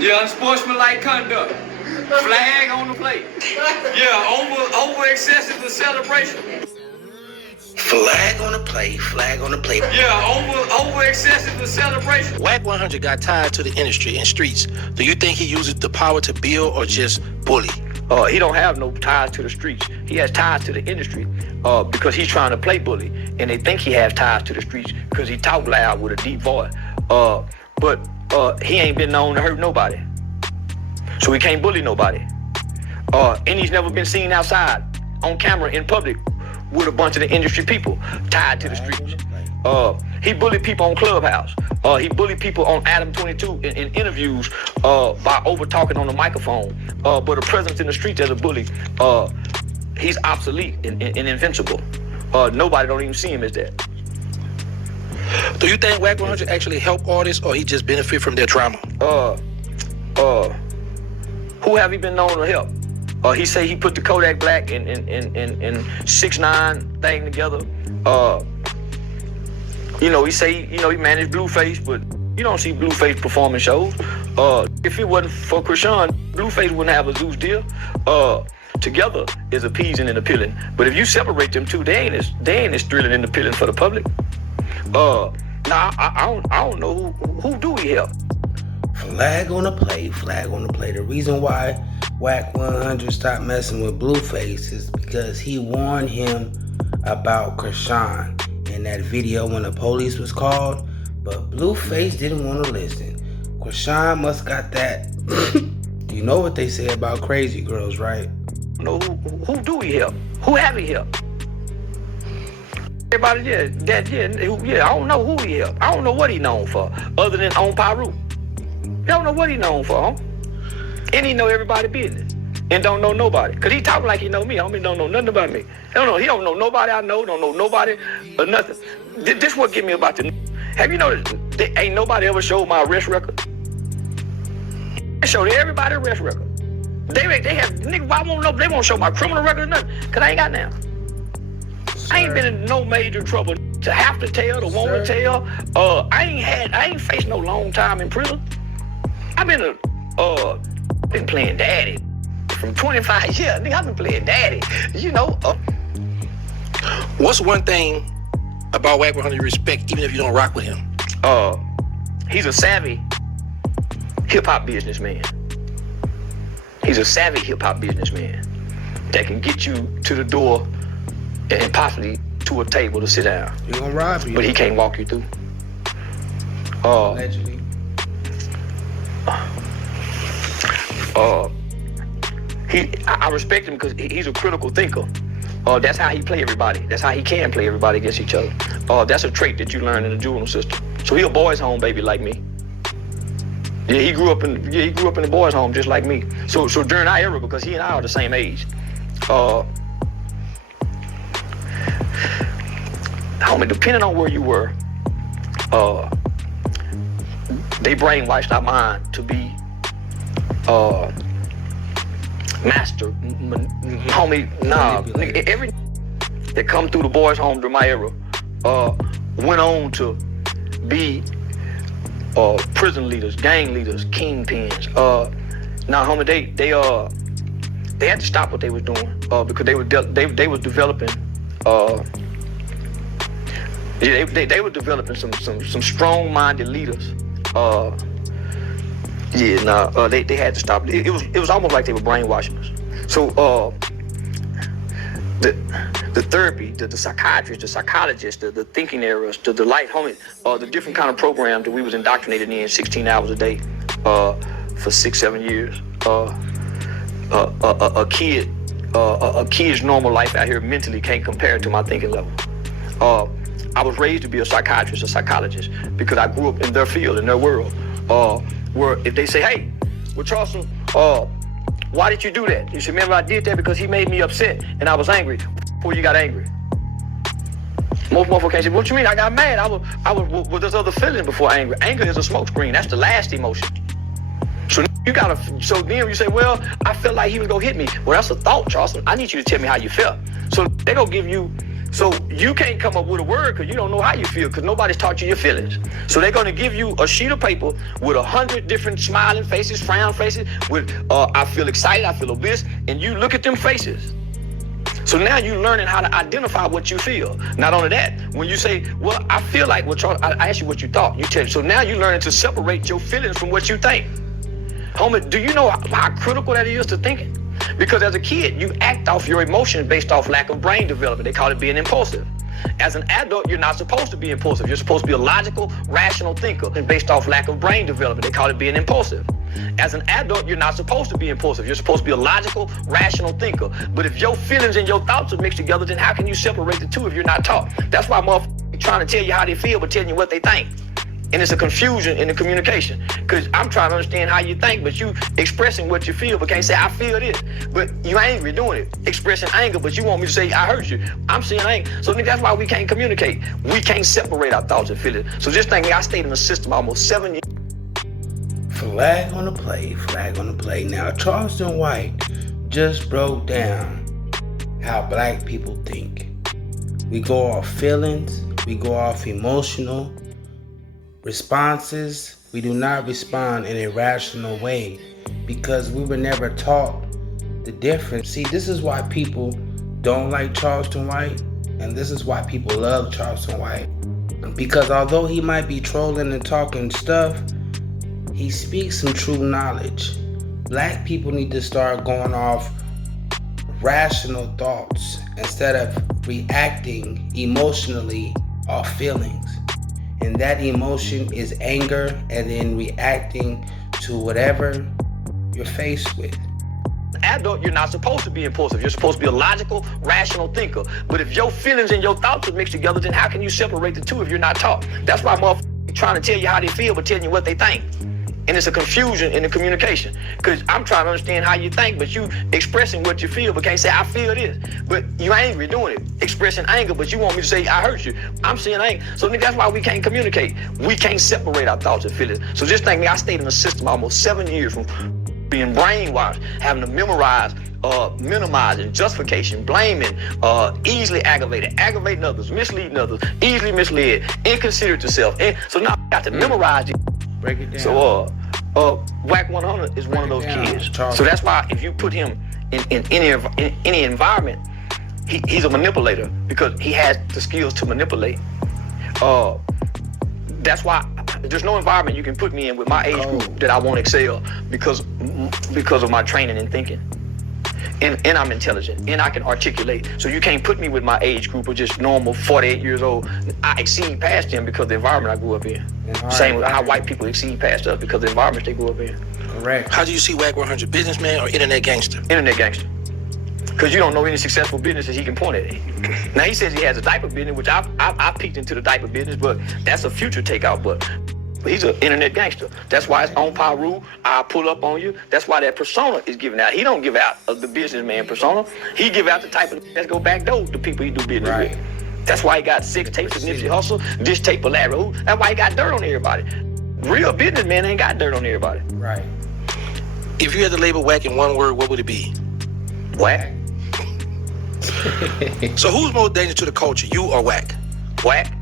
Yeah, unsportsmanlike conduct. Flag on the plate. Yeah, over excessive the celebration. Flag on the play, flag on the play. Yeah, over excessive the celebration. Wack 100 got tied to the industry and streets. Do you think he uses the power to build or just bully? He don't have no ties to the streets. He has ties to the industry because he's trying to play bully. And they think he has ties to the streets because he talk loud with a deep voice. But he ain't been known to hurt nobody. So he can't bully nobody. And he's never been seen outside on camera in public with a bunch of the industry people tied to the streets. He bullied people on Clubhouse. He bullied people on Adam 22 in interviews by over-talking on the microphone. But a presence in the streets as a bully, he's obsolete and invincible. Nobody don't even see him as that. Do you think Wack 100 actually help artists or he just benefit from their drama? Who have he been known to help? He say he put the Kodak Black and 6ix9ine thing together. He say, he managed Blueface, but you don't see Blueface performing shows. If it wasn't for Krishan, Blueface wouldn't have a Zeus deal. Together is appeasing and appealing. But if you separate them two, they ain't as thrilling and appealing for the public. I don't know who do we help. Flag on the play, flag on the play. The reason why Wack 100 stopped messing with Blueface is because he warned him about Krishan in that video when the police was called, but Blueface didn't want to listen. Krishan must got that. You know what they say about crazy girls, right? No, who do we help? Who have he helped? Everybody, I don't know who he helped. I don't know what he known for, other than on Pyru. I don't know what he known for, huh? And he know everybody business, and don't know nobody. Cause he talk like he know me. Don't know nothing about me. He don't know nobody I know. Don't know nobody or nothing. This what get me about the. Have you noticed? Ain't nobody ever showed my arrest record. They showed everybody arrest record. They have nigga. I won't know. They won't show my criminal record or nothing. Cause I ain't got now. I ain't been in no major trouble to have to tell, to want to tell. I ain't faced no long time in prison. I've been been playing daddy from 25 years. Nigga, I've been playing daddy. What's one thing about Wack 100 you respect, even if you don't rock with him? He's a savvy hip-hop businessman. He's a savvy hip-hop businessman that can get you to the door and possibly to a table to sit down. He gonna rob you. But he can't walk you through. Allegedly. I respect him because he's a critical thinker. That's how he play everybody. That's how he can play everybody against each other. That's a trait that you learn in the juvenile system. So he a boys' home baby like me. Yeah, he grew up in the boys' home just like me. So during our era, because he and I are the same age. Homie, depending on where you were, they brainwashed our mind to be master, homie. Nah, nigga, every that come through the boys' home during my era went on to be prison leaders, gang leaders, kingpins. Now, homie, they had to stop what they was doing because they was developing. They were developing some strong-minded leaders. They had to stop. It was almost like they were brainwashing us. So the therapy, the psychiatrists, the psychologists, the thinking errors, the light homie, the different kind of programs that we was indoctrinated in 16 hours a day for 6-7 years. A kid's normal life out here mentally can't compare to my thinking level. I was raised to be a psychiatrist, a psychologist, because I grew up in their field, in their world. Where if they say, hey, well, Charleston, why did you do that? You say, remember I did that because he made me upset and I was angry. Before you got angry. Most motherfuckers can't say, what you mean? I got mad. I was with this other feeling before anger. Anger is a smoke screen. That's the last emotion. So then you say, well, I felt like he was gonna hit me. Well, that's a thought, Charleston. I need you to tell me how you felt. So they gonna give you So you can't come up with a word because you don't know how you feel because nobody's taught you your feelings. So they're going to give you a sheet of paper with 100 different smiling faces, frown faces, with I feel excited, I feel this, and you look at them faces. So now you're learning how to identify what you feel. Not only that, when you say, well, I feel like, well, Charles, I asked you what you thought. You tell me. So now you're learning to separate your feelings from what you think. Homie, do you know how critical that is to thinking? Because as a kid, you act off your emotions based off lack of brain development. They call it being impulsive. As an adult, you're not supposed to be impulsive. You're supposed to be a logical, rational thinker. And based off lack of brain development, they call it being impulsive. As an adult, you're not supposed to be impulsive. You're supposed to be a logical, rational thinker. But if your feelings and your thoughts are mixed together, then how can you separate the two if you're not taught? That's why motherfuckers trying to tell you how they feel, but telling you what they think. And it's a confusion in the communication. Because I'm trying to understand how you think, but you expressing what you feel, but can't say, I feel this. But you angry doing it. Expressing anger, but you want me to say, I hurt you. I'm saying anger. So that's why we can't communicate. We can't separate our thoughts and feelings. So just think, I stayed in the system almost 7 years. Flag on the play, flag on the play. Now, Charleston White just broke down how black people think. We go off feelings, we go off emotional responses. We do not respond in a rational way because we were never taught the difference. See, this is why people don't like Charleston White, and this is why people love Charleston White. Because although he might be trolling and talking stuff, he speaks some true knowledge. Black people need to start going off rational thoughts instead of reacting emotionally off feelings. And that emotion is anger and then reacting to whatever you're faced with. Adult, you're not supposed to be impulsive. You're supposed to be a logical, rational thinker. But if your feelings and your thoughts are mixed together, then how can you separate the two if you're not taught? That's why motherfuckers trying to tell you how they feel, but telling you what they think. And it's a confusion in the communication. Because I'm trying to understand how you think, but you expressing what you feel, but can't say, I feel this. But you angry doing it. Expressing anger, but you want me to say, I hurt you. I'm saying anger. So that's why we can't communicate. We can't separate our thoughts and feelings. So just think, I stayed in the system almost 7 years from being brainwashed, having to memorize, minimizing, justification, blaming, easily aggravating others, misleading others, easily misled, inconsiderate to self. And so now I got to memorize it. Break it down. So Wack 100 is one of those kids. So that's why if you put him in any environment, he's a manipulator because he has the skills to manipulate. That's why there's no environment you can put me in with my age group that I won't excel because of my training and thinking. And I'm intelligent, and I can articulate. So you can't put me with my age group of just normal 48 years old. I exceed past them because of the environment I grew up in. Same with how white people exceed past us because of the environment they grew up in. Correct. How do you see Wack 100, businessman or internet gangster? Internet gangster. Because you don't know any successful businesses he can point at. Now he says he has a diaper business, which I peeked into the diaper business, but that's a future takeout. But he's an internet gangster. That's why it's on Paru. I'll pull up on you. That's why that persona is given out. He don't give out the businessman persona. He give out the type of let's go back door to people he do business with. That's why he got 6 tapes of Nipsey Hussle, this tape of Larry Hoover. That's why he got dirt on everybody. Real businessman ain't got dirt on everybody. Right. If you had to label Wack in one word, what would it be? Wack. So who's more dangerous to the culture, you or Wack? Wack.